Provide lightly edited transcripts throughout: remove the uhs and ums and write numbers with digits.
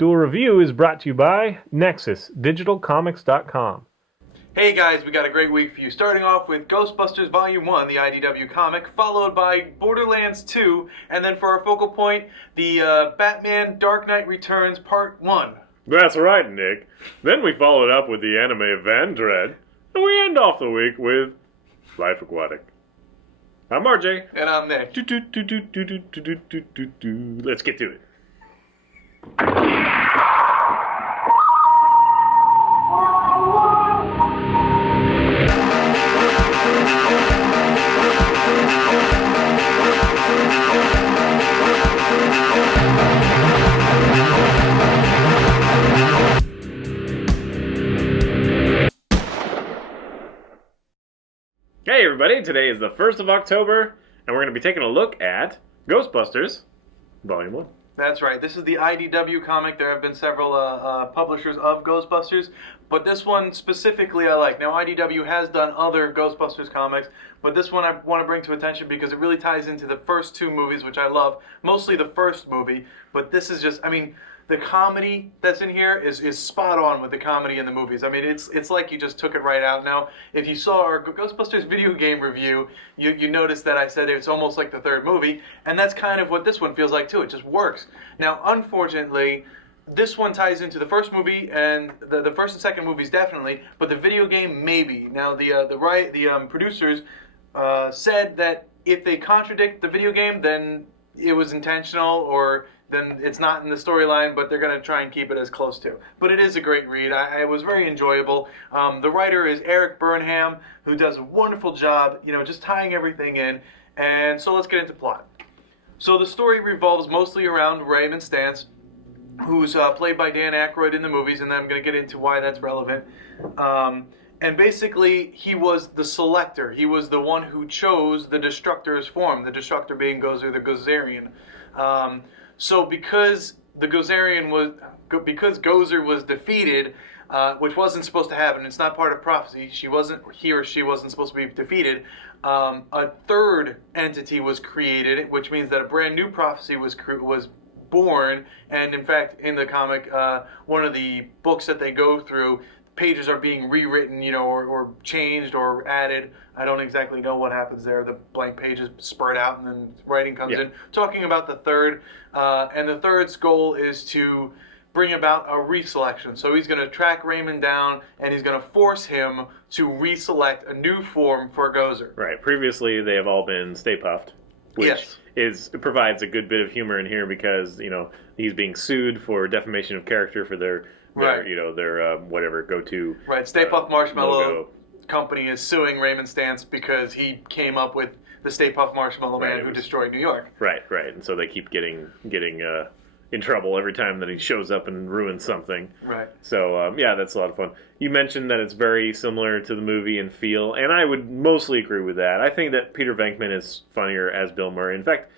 Duel Review is brought to you by NexusDigitalComics.com. Hey guys, we got a great week for you. Starting off with Ghostbusters Volume 1, the IDW comic, followed by Borderlands 2, and then for our focal point, the Batman Dark Knight Returns Part 1. That's right, Nick. Then we followed up with the anime event, Dread, and we end off the week with Life Aquatic. I'm RJ. And I'm Nick. Let's get to it. Hey everybody, today is the 1st of October, and we're going to be taking a look at Ghostbusters Volume 1. That's right. This is the IDW comic. There have been several publishers of Ghostbusters, but this one specifically I like. Now, IDW has done other Ghostbusters comics, but this one I want to bring to attention because it really ties into the first two movies, which I love. Mostly the first movie, but this is just, the comedy that's in here is spot on with the comedy in the movies. It's like you just took it right out. Now, if you saw our Ghostbusters video game review, you noticed that I said it's almost like the third movie, and that's kind of what this one feels like too. It just works. Now, unfortunately, this one ties into the first movie, and the first and second movies definitely, but the video game maybe. Now, the producers said that if they contradict the video game, then it was intentional, or then it's not in the storyline, but they're going to try and keep it as close to. But it is a great read. It was very enjoyable. The writer is Eric Burnham, who does a wonderful job, just tying everything in. And so let's get into plot. So the story revolves mostly around Raymond Stantz, who's played by Dan Aykroyd in the movies, and then I'm going to get into why that's relevant. And basically, he was the selector. He was the one who chose the Destructor's form, the Destructor being Gozer the Gozerian. So because Gozer was defeated, which wasn't supposed to happen, it's not part of prophecy. He or she wasn't supposed to be defeated. A third entity was created, which means that a brand new prophecy was born. And in fact, in the comic, one of the books that they go through, pages are being rewritten, or changed or added. I don't exactly know what happens there. The blank pages spread out and then writing comes in. Talking about the third, and the third's goal is to bring about a reselection. So he's going to track Raymond down, and he's going to force him to reselect a new form for Gozer. Right. Previously, they have all been Stay Puffed, which provides a good bit of humor in here because, he's being sued for defamation of character for their whatever go-to. Right. Stay Puft Marshmallow logo. Company is suing Raymond Stantz because he came up with the Stay Puft Marshmallow Man who destroyed New York. Right. And so they keep getting in trouble every time that he shows up and ruins something. Right. So, that's a lot of fun. You mentioned that it's very similar to the movie in feel, and I would mostly agree with that. I think that Peter Venkman is funnier as Bill Murray. In fact,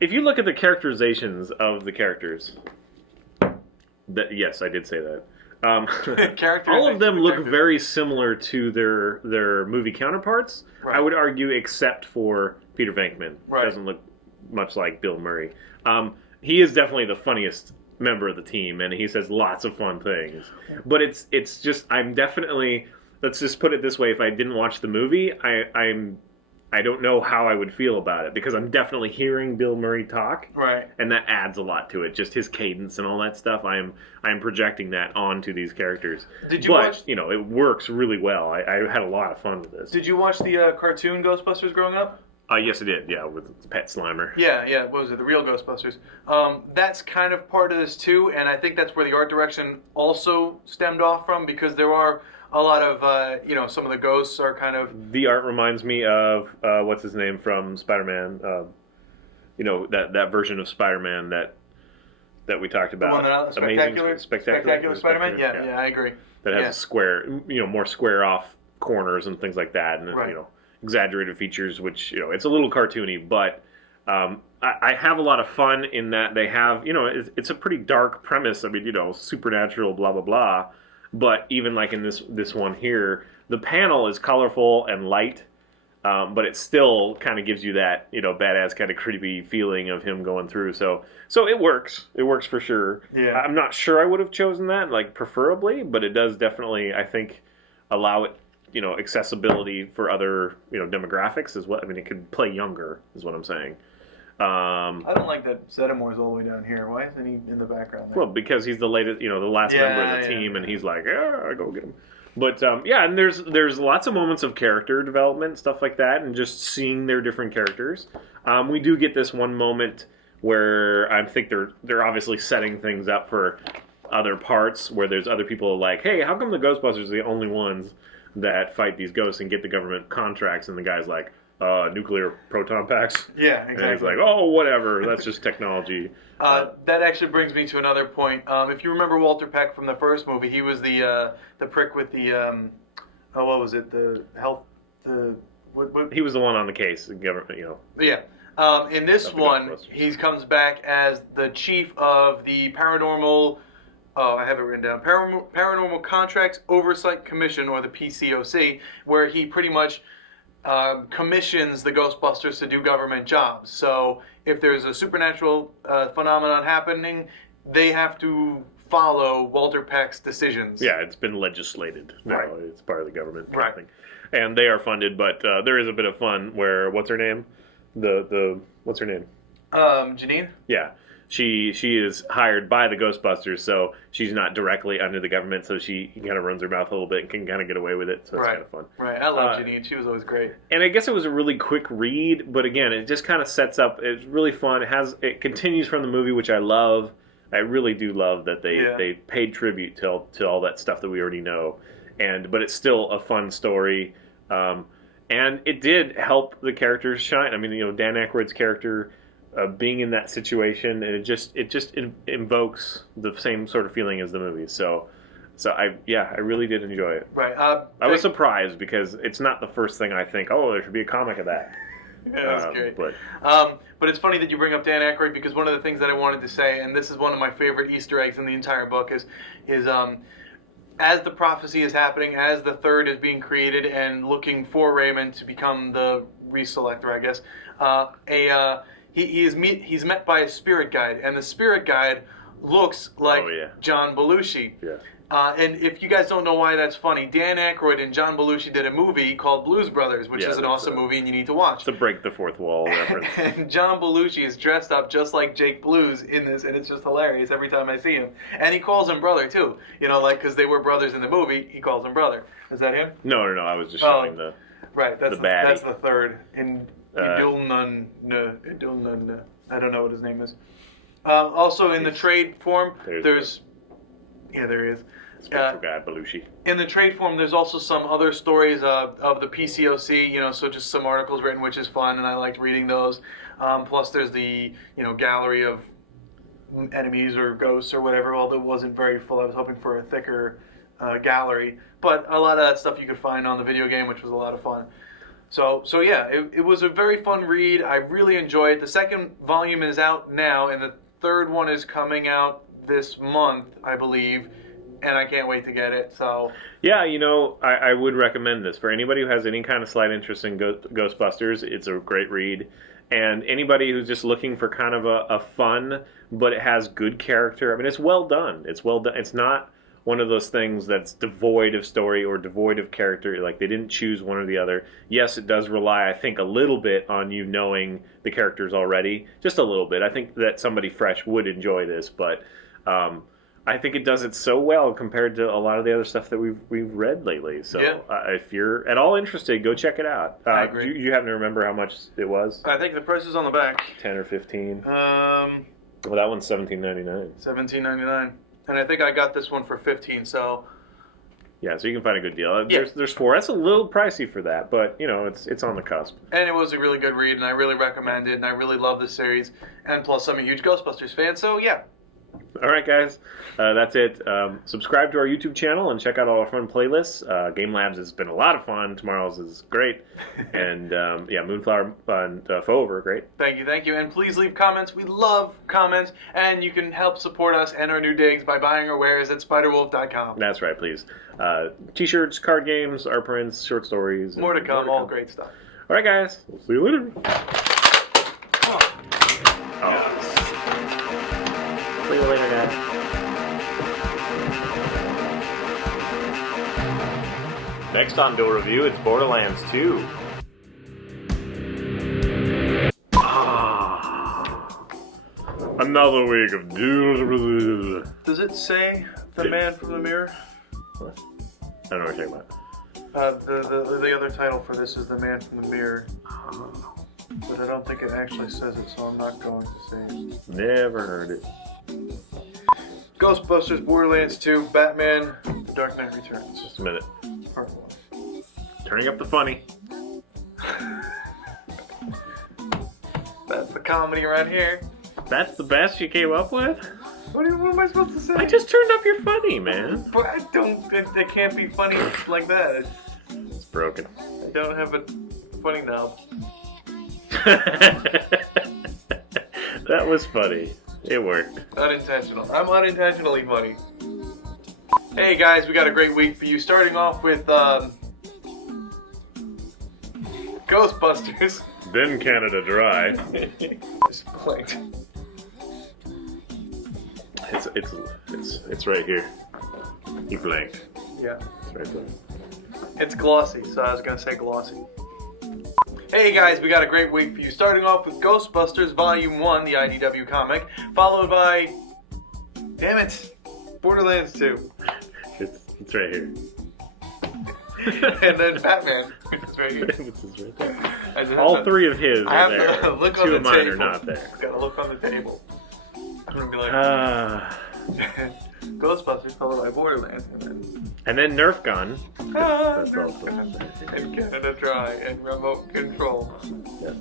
if you look at the characterizations of the characters... yes, I did say that. All of them look very similar to their movie counterparts. Right. I would argue, except for Peter Venkman. Right. Doesn't look much like Bill Murray. He is definitely the funniest member of the team, and he says lots of fun things. But it's just, I'm definitely, let's just put it this way, if I didn't watch the movie, I don't know how I would feel about it, because I'm definitely hearing Bill Murray talk, right? And that adds a lot to it. Just his cadence and all that stuff. I am projecting that onto these characters. But it works really well. I had a lot of fun with this. Did you watch the cartoon Ghostbusters growing up? Yes, I did. Yeah, with Pet Slimer. Yeah. What was it? The real Ghostbusters. That's kind of part of this too, and I think that's where the art direction also stemmed off from, because there are a lot of, some of the ghosts are kind of... The art reminds me of, what's his name from Spider-Man, that version of Spider-Man that we talked about. Spectacular Spider-Man? Yeah, I agree. That has a square, more square off corners and things like that, and, exaggerated features, which, it's a little cartoony, but I have a lot of fun in that they have, it's a pretty dark premise. Supernatural, blah, blah, blah. But even like in this one here, the panel is colorful and light, But it still kind of gives you that, badass kind of creepy feeling of him going through. So it works. It works for sure. Yeah. I'm not sure I would have chosen that, like, preferably, but it does definitely, I think, allow it, accessibility for other, demographics as well. I mean, it could play younger, is what I'm saying. I don't like that Zedimore's all the way down here. Why isn't he in the background there? Well, because he's the latest, the last member of the team, and he's like, yeah, go get him. But and there's lots of moments of character development, stuff like that, and just seeing their different characters. We do get this one moment where I think they're obviously setting things up for other parts where there's other people like, hey, how come the Ghostbusters are the only ones that fight these ghosts and get the government contracts? And the guy's like, nuclear proton packs. Yeah, exactly. And he's like, oh, whatever, that's just technology. That actually brings me to another point. If you remember Walter Peck from the first movie, he was the prick with the what was it? The health. What? He was the one on the case. The government, Yeah. In this one, he comes back as the chief of the paranormal. Oh, I have it written down. Paranormal Contracts Oversight Commission, or the PCOC, where he pretty much commissions the Ghostbusters to do government jobs. So if there's a supernatural phenomenon happening, they have to follow Walter Peck's decisions. Yeah, it's been legislated. Now Right. It's part of the government. Right. Thing. And they are funded, but there is a bit of fun where, what's her name? What's her name? Janine? Yeah. She is hired by the Ghostbusters, so she's not directly under the government, so she kind of runs her mouth a little bit and can kind of get away with it, so it's kind of fun. Right, I love Janine. She was always great. And I guess it was a really quick read, but again, it just kind of sets up, it's really fun. It continues from the movie, which I love. I really do love that they paid tribute to all that stuff that we already know. But it's still a fun story. And it did help the characters shine. I mean, Dan Aykroyd's character being in that situation, and it just invokes the same sort of feeling as the movie. So I really did enjoy it. Right. I was surprised because it's not the first thing I think, oh, there should be a comic of that. Yeah, that's great. But it's funny that you bring up Dan Aykroyd, because one of the things that I wanted to say, and this is one of my favorite Easter eggs in the entire book, is as the prophecy is happening, as the third is being created and looking for Raymond to become the reselector, I guess, he's met by a spirit guide, and the spirit guide looks like John Belushi. Yeah. And if you guys don't know why that's funny, Dan Aykroyd and John Belushi did a movie called Blues Brothers, which is an awesome movie and you need to watch. It's a break the fourth wall reference. And John Belushi is dressed up just like Jake Blues in this, and it's just hilarious every time I see him. And he calls him brother too, because they were brothers in the movie. He calls him brother. Is that him? No. I was just showing the right. That's the baddie. That's the third in Idulnun. I don't know what his name is. Also in the trade form, there's there is. Special guy, Belushi. In the trade form, there's also some other stories of the PCOC, so just some articles written, which is fun, and I liked reading those. Plus, there's the, gallery of enemies or ghosts or whatever, although it wasn't very full. I was hoping for a thicker gallery. But a lot of that stuff you could find on the video game, which was a lot of fun. So yeah, it was a very fun read. I really enjoyed it. The second volume is out now, and the third one is coming out this month, I believe. And I can't wait to get it. So yeah, I would recommend this for anybody who has any kind of slight interest in Ghostbusters. It's a great read, and anybody who's just looking for kind of a fun, but it has good character. I mean, it's well done. It's well done. It's not one of those things that's devoid of story or devoid of character. Like, they didn't choose one or the other. Yes, it does rely, I think, a little bit on you knowing the characters already, just a little bit. I think that somebody fresh would enjoy this, but I think it does it so well compared to a lot of the other stuff that we've read lately. So if you're at all interested, go check it out. I agree. You happen to remember how much it was? I think the price is on the back. 10 or 15. Well, that one's $17.99. $17.99, and I think I got this one for $15. So yeah, so you can find a good deal. There's 4. That's a little pricey for that, but it's on the cusp. And it was a really good read, and I really recommend it, and I really love the series. And plus, I'm a huge Ghostbusters fan, so yeah. All right, guys, that's it. Subscribe to our YouTube channel and check out all our fun playlists. Game Labs has been a lot of fun. Tomorrow's is great. And, Moonflower and Fover, great. Thank you. And please leave comments. We love comments. And you can help support us and our new digs by buying our wares at spiderwolf.com. That's right, please. T-shirts, card games, art prints, short stories. More to come, all great stuff. Alright, guys. We'll see you later. Oh. See you later, guys. Next on Duel Review, it's Borderlands 2. Another week of Duel Review. Does it say the man from the mirror? What? I don't know what you're talking about. The other title for this is The Man from the Mirror. But I don't think it actually says it, so I'm not going to say it. Never heard it. Ghostbusters, Borderlands 2, Batman, The Dark Knight Returns. Just a minute. Part 1. Turning up the funny. That's the comedy around here. That's the best you came up with? What am I supposed to say? I just turned up your funny, man. But I don't, it can't be funny like that. It's broken. I don't have a funny knob. That was funny. It worked. Unintentional. I'm unintentionally funny. Hey guys, we got a great week for you. Starting off with Ghostbusters. Then Canada Dry. Just blanked. It's right here. You blanked. Yeah. It's right there. It's glossy, so I was gonna say glossy. Hey guys, we got a great week for you. Starting off with Ghostbusters Volume 1, the IDW comic, followed by, damn it, Borderlands 2. It's right here. And then Batman, it's right here. It's right there. All three of his are there. Look Two on the of mine table. are not there. Gotta look on the table. I'm gonna be like, Ghostbusters followed by Borderlands, and then Nerf Gun. That's also and Canada Dry and Remote Control. Yes.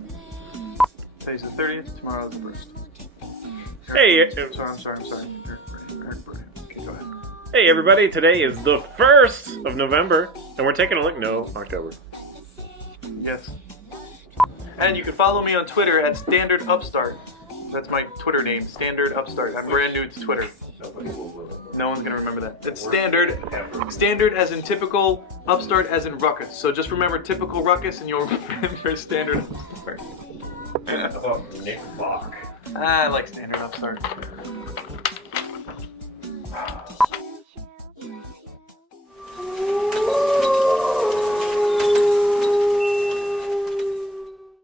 Today's the 30th. Tomorrow's the 1st. Hey, I'm sorry. Okay, go ahead. Hey everybody! Today is the 1st of November, and we're taking a look. No, October. Yes. And you can follow me on Twitter at Standard Upstart. That's my Twitter name, Standard Upstart. I'm brand new to Twitter. No one's gonna remember that. It's Standard. Standard as in typical, Upstart as in ruckus. So just remember typical ruckus and you'll remember Standard Upstart. Nick Bach. I like Standard Upstart.